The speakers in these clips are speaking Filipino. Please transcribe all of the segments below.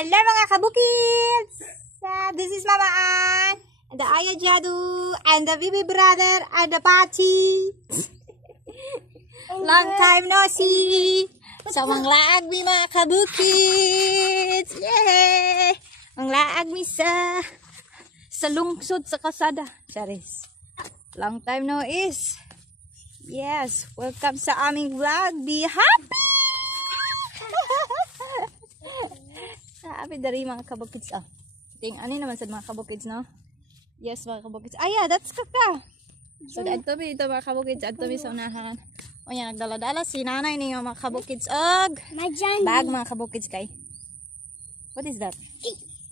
Hello mga kabukids! This is Mama Ann, and the Aya Jadu, and the Bibi brother, and the Pachi. Long time no see! So, ang laag mi mga kabukids! Yay! Ang laag mi sa lungsod sa kasada. Charis. Long time no is. Yes, welcome sa aming vlog. Be happy! Happy dari mga kabukids. Ting ano naman sa mga kabukids, no? Yes, mga kabukids. Yeah, that's kaka. So, dito mga kabukids. Dito sa unahan. O yan, nagdala-dala si nanay niyo mga kabukids. Bag mga kabukids kay. What is that?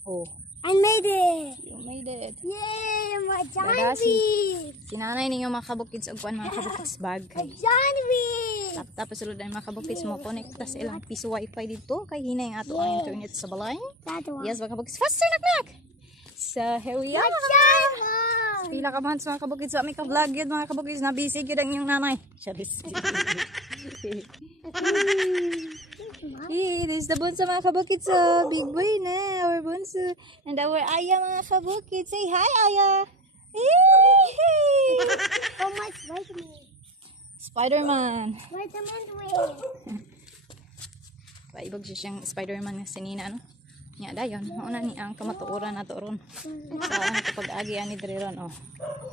Oh. I made it. You made it. Yay, my Dada, Johnny. si nanay niyo mga kabukids. Og kuan mga kabukids bag kay. Johnny. Tapos sulod na mga kabukids mo connect sa ilang piso wifi dito kay hinay ang ato ang internet sa balay. Yes, mga kabukids. Faster nak. So, here we are. Pila ka months mga kabukids sa aming ka-vlog yun mga kabukids na busy yun ang iyong nanay. Charis. Hey, this is the bunso mga kabukids. Big boy na, our bunso. And our Aya mga kabukids. Say hi, Aya. Hey! Oh my Spider-Man. Spider-Man. Spider-Man way. Paibag siya siyang Spider-Man na sinina, no? Nya dayon, mauna ni ang kamatuoran nato ron. Sa ano kapag agi ani diri ron, oh.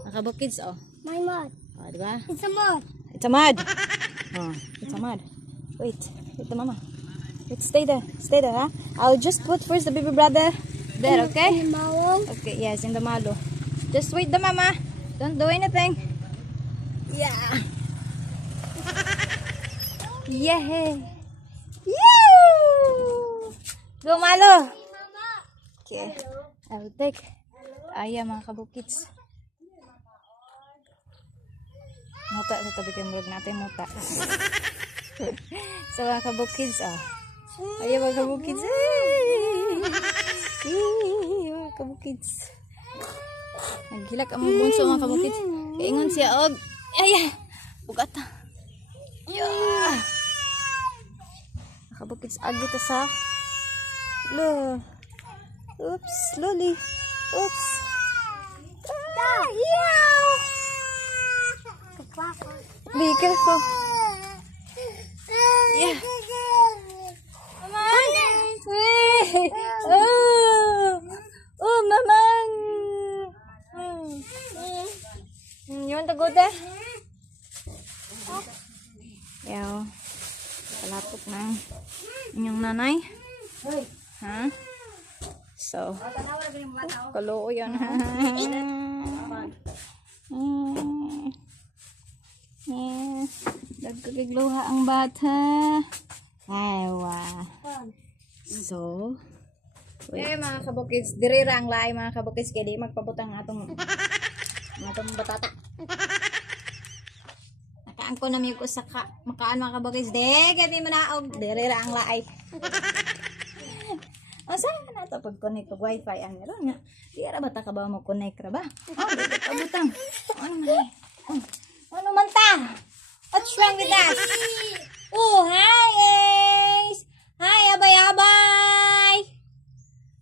Mga kabukids, oh. My mud. Oh, di ba? It's a mud. It's a mud. Oh, it's a mud. Wait the mama. Wait, stay there, huh? I'll just put first the baby brother there, okay? In the malo. Okay, yes, in the malo. Just wait the mama. Don't do anything. Yeah. Yeah. Go malo. Okay. I will take Aya mga kabukids. Muta sa tabi kay murag natin muta. So mga kabukids, Aya mga kabukids. Mga kabukids. Naghilak ang bunso mga kabukids. Kaingon siya og Aya. Bugata. Yeah. Mga kabukids agi ta sa oops, slowly. Oops. Yeah. Be careful. Yeah. Come on. Wait. Oh, Mamang. You want to go there? Yeah. Palapok na inyong nanay. Ha? So, kaluo yan. Nagkagigluha ang bata. Aywa. So, mga kabukids, dirira ang laay mga kabukids, kaya di magpabutang atong batata. Nakaan ko na may ko sa makaan mga kabukids, kaya di manaog, dirira ang laay. Saan na ito pag-connect ko wifi ang meron nga? Di ara bata ka ba mo connect ra ba? Dito ka butang. Ano man ta? What's wrong with us? Oh, hi Ace! Hi abay-abay!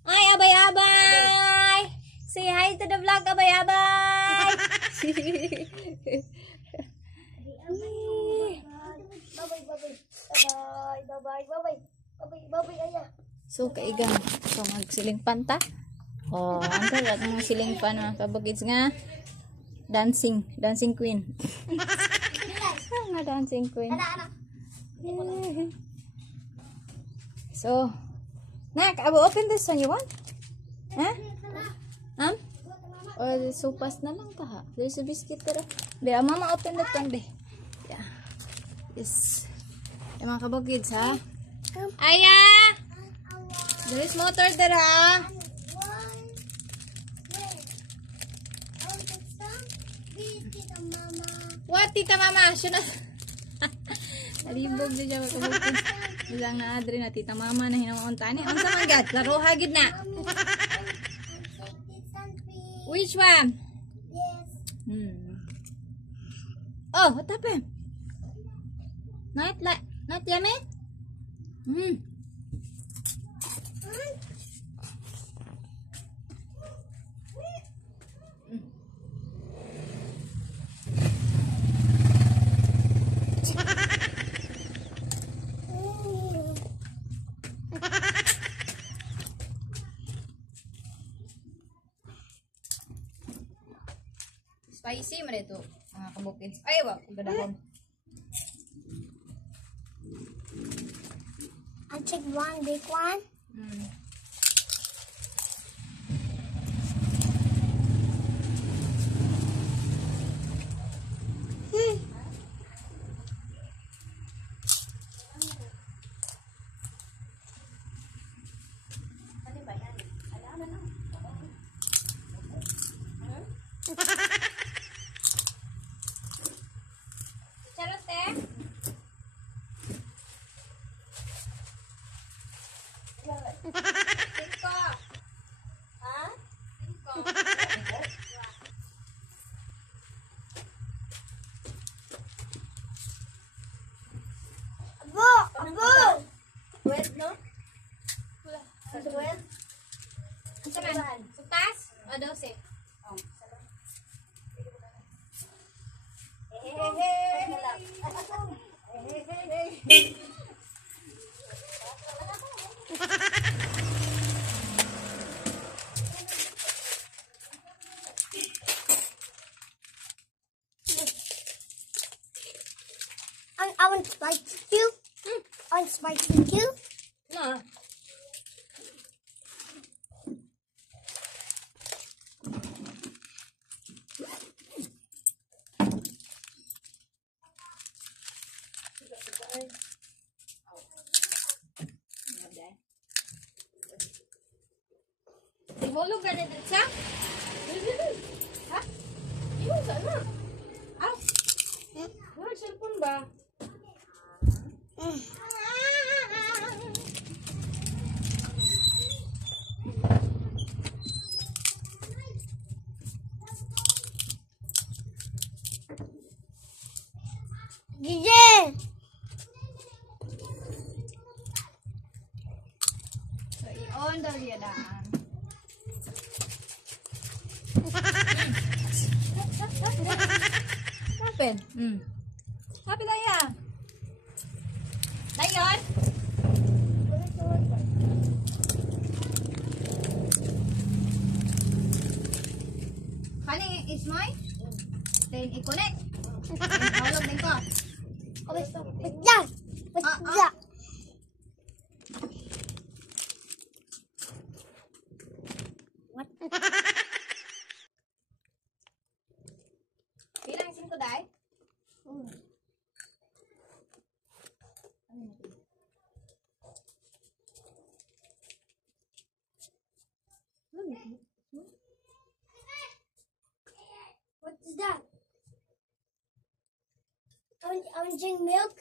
Hi abay-abay! Say hi to the vlog abay-abay! Bye-bye, Aya. So, kaigang so, magsiling panta. Oh, ang talat mga siling pan mga kabukids nga. Dancing queen. Nga dancing queen. So, Nak, I will open this one. You want? Huh? Or the sopas na lang ta ha. There's a biscuit there. Be, mama open that one be. Yeah. Yes. Mga kabukids ha. Aya! There is motor there ha. What tita mama? Shuna. Nalibog na siya magkabukin. Bilang na adre na tita mama na hinamunta ni. Ang sa manggad, laro hagid na. Which one? Yes. Oh, what happened? Not yummy? spicy man ito, mga kabukids. Ay, wag, gadahon. I'll take one big one. Charot eh. Cinco. Huh? Cinco. Abo! Wet, no? Well, Sa man? Sutas? O 12? I want spicy too. I want spicy too. No. Ihulog ka na din siya? Ha? Ihulog ka na. Ah? Wala cellphone ba? Yeah. So, i-on daw niya daan. Open. Happy na yan. Dayon? Kani is mine? Then i-connect. Hulog din ko. What's that? What's that? What? Ilang isin ko, Day? What is that? I want to drink milk.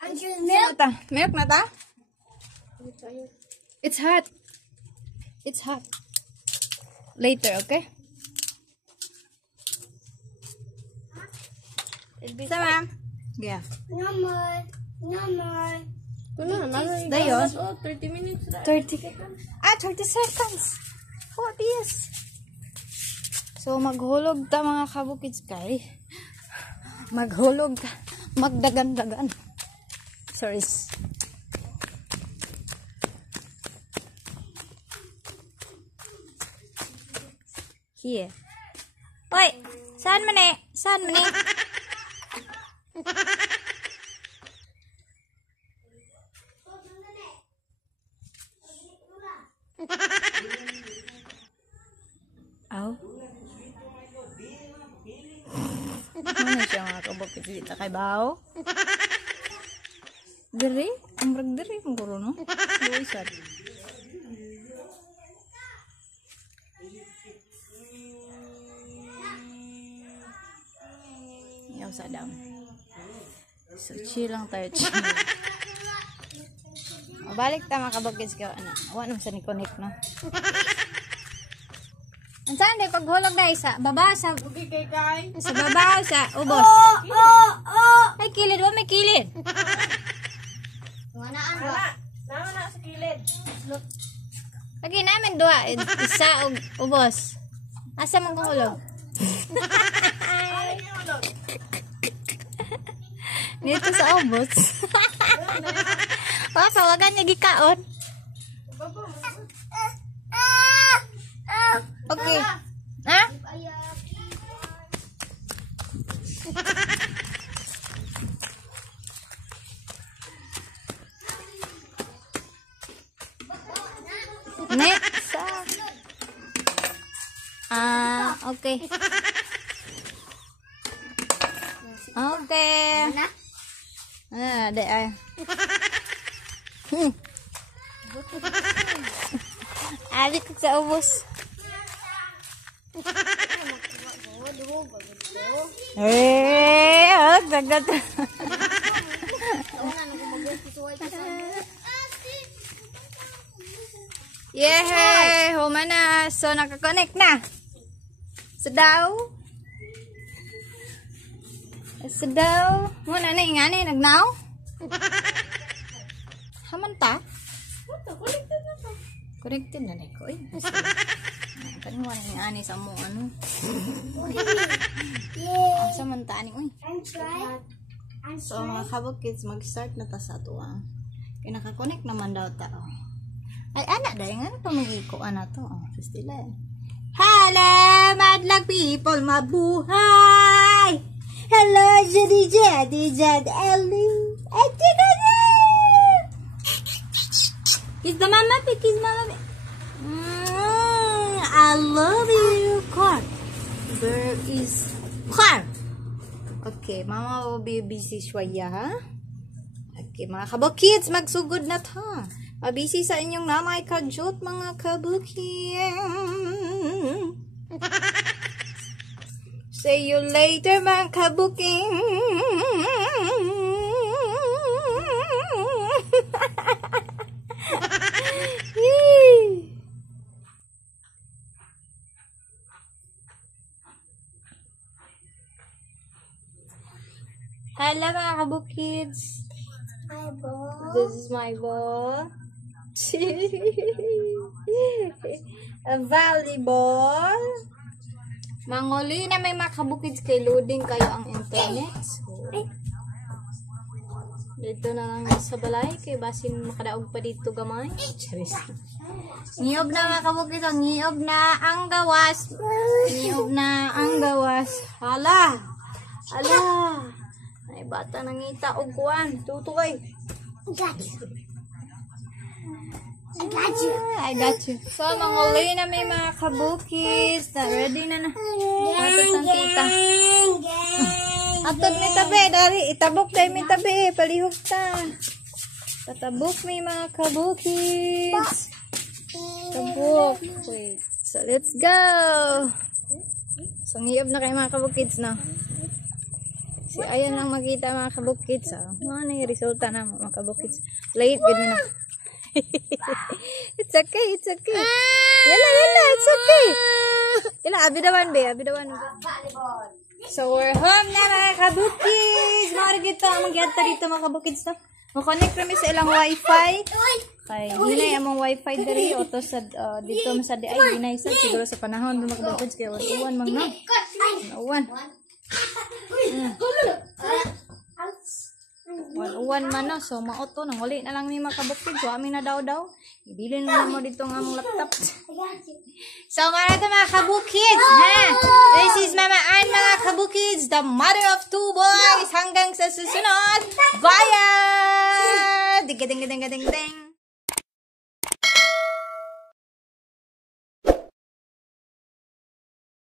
I want to drink milk. Milk na ta? It's hot. It's hot. Later, okay? Sa ma'am? Yeah. No more. No more. Dayon? 30 minutes. 30. 30 seconds. What is? So, maghulog ta mga kabukids kay. Maghulog ta. Magdagan-dagan. Sorry. Here. Hoy! Saan man eh? Saan man eh? Aw. Ano siya mga kabukit dito kay Bao? Diri? Amrag diri ang guro, no? Luisan. Yaw sa dam. So, chill lang tayo. Chill. O, balik ta mga kabukit ka. Ano? Awan mo sa ni connect, no? Saan day paghulog day sa baba sa sa baba sa ubos. May kilid ba? May kilid. Wanaan ba? Naman na sa kilid. Lagi namin dua isa og ubos. Asa man kong hulog? Dito sa ubos. O kawagan niya gikaon. Okay. Ha? Next. Okay. Okay. Dek ay. Abi ko sa ubos. Dagat. Yehey! Huma na. So, nakakonect na. Sadaw. Sadaw. Muna na nga na nagnaw. Hamanta? Connected na ko. Kanina nga ni sa mo ano. Sa mantani uy. So mga kabog kids, mag-start na ta sa tuwa. Kaya naka-connect naman daw ta. Ay anak dahil nga ito mag-iko na to. Pastila. Hello madlang people, mabuhay! Hello Jadi Ellie. Kiss the mama, kiss mama. I love you, car. There is car. Okay, mama will be busy shwaya, ha? Okay, mga kabukits, magsugod na ta. Mabisi sa inyong namay kadyot, mga kabukits. See you later, mga kabukits. Hello mga kabukits. My ball. This is my ball. A volleyball. Manguli na may mga kabukits kay loading kayo ang internet. So, dito na lang sa balay kay basin makadaog pa dito gamay. Charis. Niyog na mga kabukits. Niyog na ang gawas. Niyog na ang gawas. Hala. Hala. Ay, bata nangita og kuan. Tutukoy. I got you. So, manguli na may mga kabukis. Ready na na. Atot ang tita. Atot may tabi. Dari, itabok tayo may tabi. Palihog ta. Patabok may mga kabukis. Tabok. Wait. So, let's go. So, ngiyab na kayo mga kabukis na. Si ayan lang makita mga kabukits. Ano yung resulta na mga kabukits. Late, good na. It's okay, it's okay. Yala, it's okay. Yala, abidawan be, abidawan. So, we're home na mga kabukits. Maragit to, mag-yata dito mga kabukits to. Mag-connect kami sa ilang wifi. Kay, hinay among wifi dari. O to sa, dito sa di ay, hinay sa. Siguro sa panahon mga kabukits. Kaya watuwan mga. Watuwan. One man na, so maoto nang uli na lang ni makabukid. So amin na daw. Ibilin mo dito ng among laptop. So marami mga kabukids, ha? This is Mama Ann mga kabukids, the mother of two boys. Hanggang sa susunod. Bye! Ding ding ding ding ding.